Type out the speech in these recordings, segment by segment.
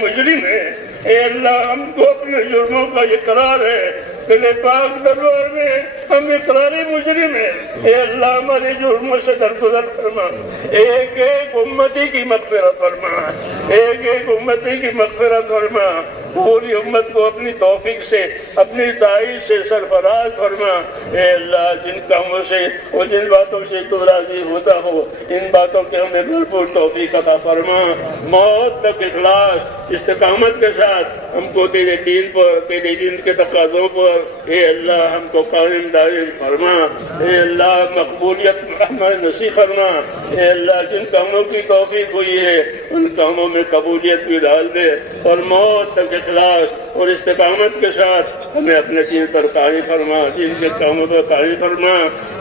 مجرم ہیں۔ اے اللہ ہم کو اپنے جرموں کا اقرار ہے، تیرے پاک دربار میں ہم اقراری مجرم ہیں۔ اے اللہ ہمارے جرموں سے درگزر فرما، ایک ایک امتی کی مغفرت فرما، ایک ایک امتی کی مغفرت فرما، پوری امت کو اپنی توفیق سے اپنی تائید سے سرفراز فرما۔ اے اللہ جن کاموں سے اور جن باتوں سے تو راضی ہوتا ہو ان باتوں کے ہمیں بھرپور توفیق عطا فرما۔ موت تک اخلاص استقامت کے ساتھ ہم کو تیرے دین پر، تیرے دین کے تقاضوں پر اے اللہ ہم کو قائم دائم فرما۔ اے اللہ مقبولیت ہمیں نصیب فرما۔ اے اللہ جن کاموں کی توفیق ہوئی ہے ان کاموں میں قبولیت بھی ڈال دے، اور موت تک اخلاص اور استقامت کے ساتھ ہمیں اپنے دین پر قائم فرما، دین کے کاموں پر قائم فرما۔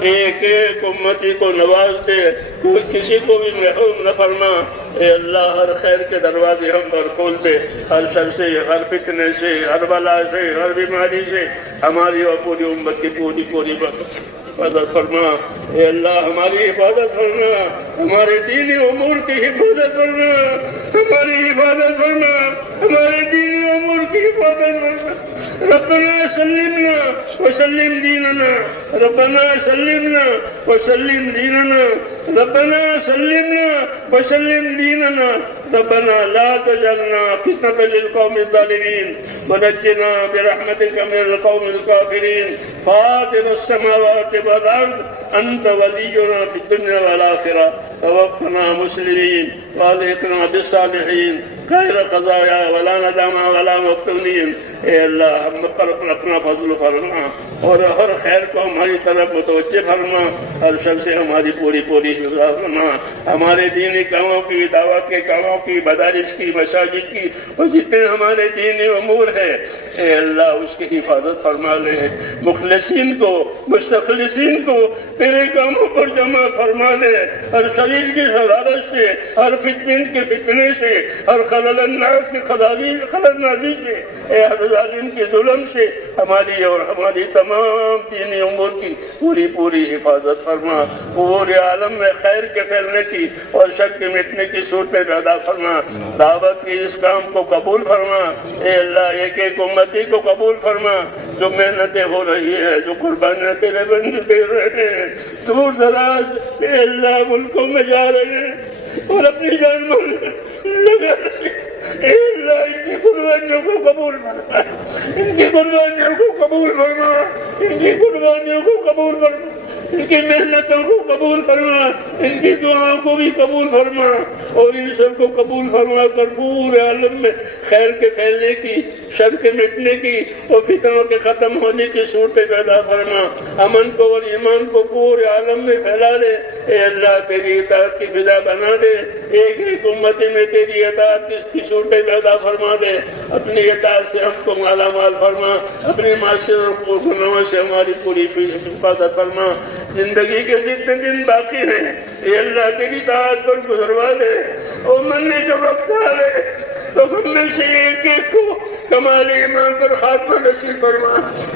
ایک ایک امتی کو نواز دے، کوئی کسی کو بھی محروم نہ فرما۔ اے اللہ ہر خیر کے دروازے ہم پر کھول دے، ہر شر سے، ہر فتنے سے، ہر بلا سے، ہر بیماری سے ہماری اور پوری امت کی پوری حفاظت فرما۔ اے اللہ ہماری حفاظت فرما، ہمارے دینی امور کی حفاظت فرما، ہماری حفاظت فرما، ہمارے دینی امور کی حفاظت فرما۔ ربنا سلمنا وسلم دیننا، ربنا سلمنا وسلم دیننا، ربنا سلمنا وسلم دیننا، ربنا لا تجعلنا فتنة للقوم الظالمين ونجنا برحمتك من القوم الكافرين فاطر السماوات والأرض أنت ولينا في الدنيا والآخرة توفنا مسلمين والحقنا بالصالحين غير خزايا ولا ندامة ولا مفتونين۔ اے اللہ ہم پر اپنا فضل فرما اور ہر خیر کو ہماری طرف متوجہ فرما، ہر شر سے ہماری پوری حفاظت فرما۔ ہمارے دینی کاموں کی، دعوت کے کاموں کی، مدارس کی، مساجد کی اور جتنے ہمارے دینی امور ہے اے اللہ اس کی حفاظت فرما لے۔ مخلصین کو، مستخلصین کو تیرے کاموں پر جمع فرما لے، ہر شریر کی شرارت سے، ہر فتن کے فتنے سے، ہر خلل الناس کی خلل نازی سے، اے ہر ظالم کے ظلم سے ہماری اور ہماری تمام دینی امور کی پوری حفاظت فرما۔ پورے عالم میں خیر کے پھیلنے کی اور شر کے مٹنے کی صورتیں پیدا فرما۔ دعوت کی اس کام کو قبول فرما۔ اے اللہ ایک ایک امتی کو قبول فرما، جو محنتیں ہو رہی ہیں، جو قربانیاں تیرے بندے دے رہے ہیں، دور دراز اے اللہ ملکوں میں جا رہے ہیں اور اپنی جان لگا رہے ہیں۔ اے اللہ ان کی قربانیوں کو قبول فرما، ان کی قربانیوں کو قبول فرما، ان کی قربانیوں کو قبول فرما، ان کی محنتوں کو قبول فرما، ان کی دعاؤں کو بھی قبول فرما، اور ان سب کو قبول فرما کر پورے عالم میں خیر کے پھیلنے کی، شر کے مٹنے کی اور فتنوں کے ختم ہونے کی صورتیں پیدا فرما۔ امن کو اور ایمان کو پورے عالم میں پھیلا دے۔ اے اللہ تیری اطاعت کی فضا بنا دے، ایک ایک امتی میں تیری اطاعت کی صورتیں پیدا فرما دے۔ اپنی اطاعت سے ہم کو مالا مال فرما، اپنی معاشرت اور گناہوں سے ہماری پوری حفاظت فرما۔ زندگی کے جتنے دن باقی ہیں اے اللہ تیری اطاعت پر گزروا دے، اور مرنے جو وقت آ رہے تو ہم میں سے ایک ایک کو کمال ایمان پر خاتمہ نصیب فرما،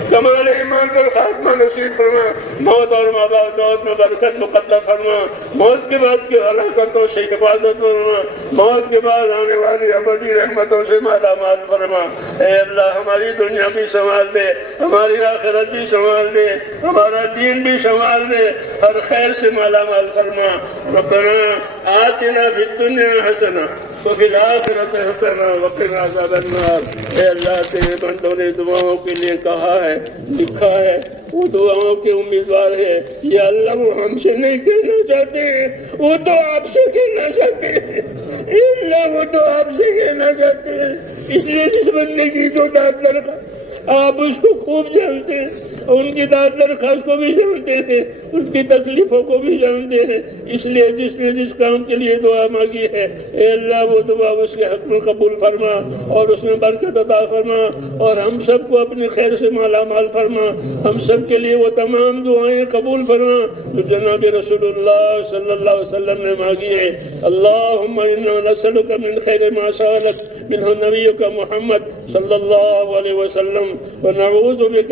کمال ایمان پر خاتمہ نصیب فرما۔ موت اور موت میں برکت مقدر فرما، موت کے بعد کی ہلاکتوں سے حفاظت فرما، موت کے بعد آنے والی ابدی رحمتوں سے مالا مال فرما۔ اے اللہ ہماری دنیا بھی سنبھال دے، ہماری آخرت بھی سنبھال دے، ہمارا دین بھی سنبھال دے، ہر خیر سے مالا مال فرما۔ ربنا آتنا فی الدنیا حسنہ وفی الآخرۃ حسنہ وقنا عذاب النار۔ اے اللہ تیرے بندوں نے دعاؤں کے لیے کہا ہے، لکھا ہے، وہ دعاؤں کے امیدوار ہے۔ یا اللہ وہ ہم سے نہیں کہنا چاہتے ہیں، وہ تو آپ سے کہنا چاہتے ہیں۔ اے اللہ وہ تو آپ سے کہنا چاہتے ہیں، اس لیے جس بندے کی جو داد درخواست آپ اس کو خوب جانتے ہیں، اور ان کی داد درخواست کو بھی جانتے ہیں، اس کی تکلیفوں کو بھی جانتے ہیں، اس لیے جس نے جس کام کے لیے دعا مانگی ہے اے اللہ وہ دعا اس کے حق میں قبول فرما اور اس میں برکت عطا فرما، اور ہم سب کو اپنی خیر سے مالا مال فرما۔ ہم سب کے لیے وہ تمام دعائیں قبول فرما جو جناب رسول اللہ صلی اللہ علیہ وسلم نے مانگی ہے۔ اللہم انا نسألک من خیر ما سألک منہ نبیک محمد صلی اللہ علیہ وسلم ونعوذ بك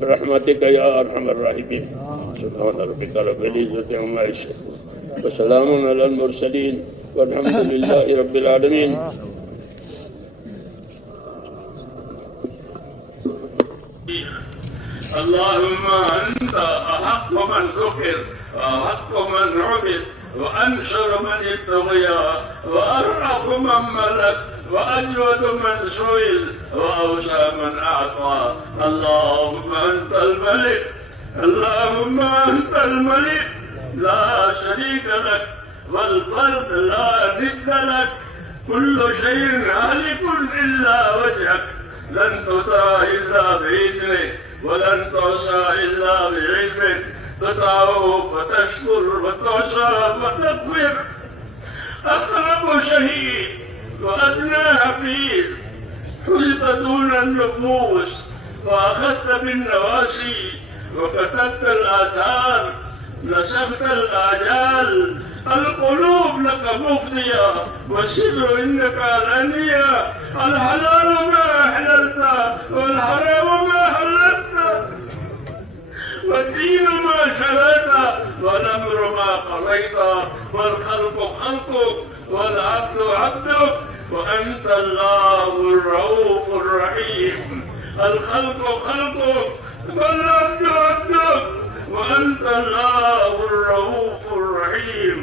برحمتك يا أرحم الراحمين. سبحان ربك رب العزة عما يصفون وسلام على المرسلين والحمد لله رب العالمين. اللهم أنت أحق من ذكر وأحق من عبد وأنشر من ابتغي وأرحم من ملك وأجود من سئل وأوسع من أعطى. اللهم أنت الملك، اللهم أنت الملك لا شريك لك والفرد لا ند لك، كل شيء هالك إلا وجهك، لن تطاع إلا بإذنك ولن تعصى إلا بعلمك، تطاع فتشكر وتعصى وتغفر. أقرب شهيد وأدنى حفيظ، حلت دون النفوس وأخذت بالنواسي وكتبت الآثار، نسخت الآجال، القلوب لك مفضية والسر إنك الأنية، الحلال ما أحللت والحرام ما حللت، والدين ما شرعت والأمر ما قضيت، والخلق خلقك والعبد عبدك، وأنت الله الرؤوف الرحيم. الخلق خلقك والعبد عبدك، وأنت الله الرؤوف الرحيم.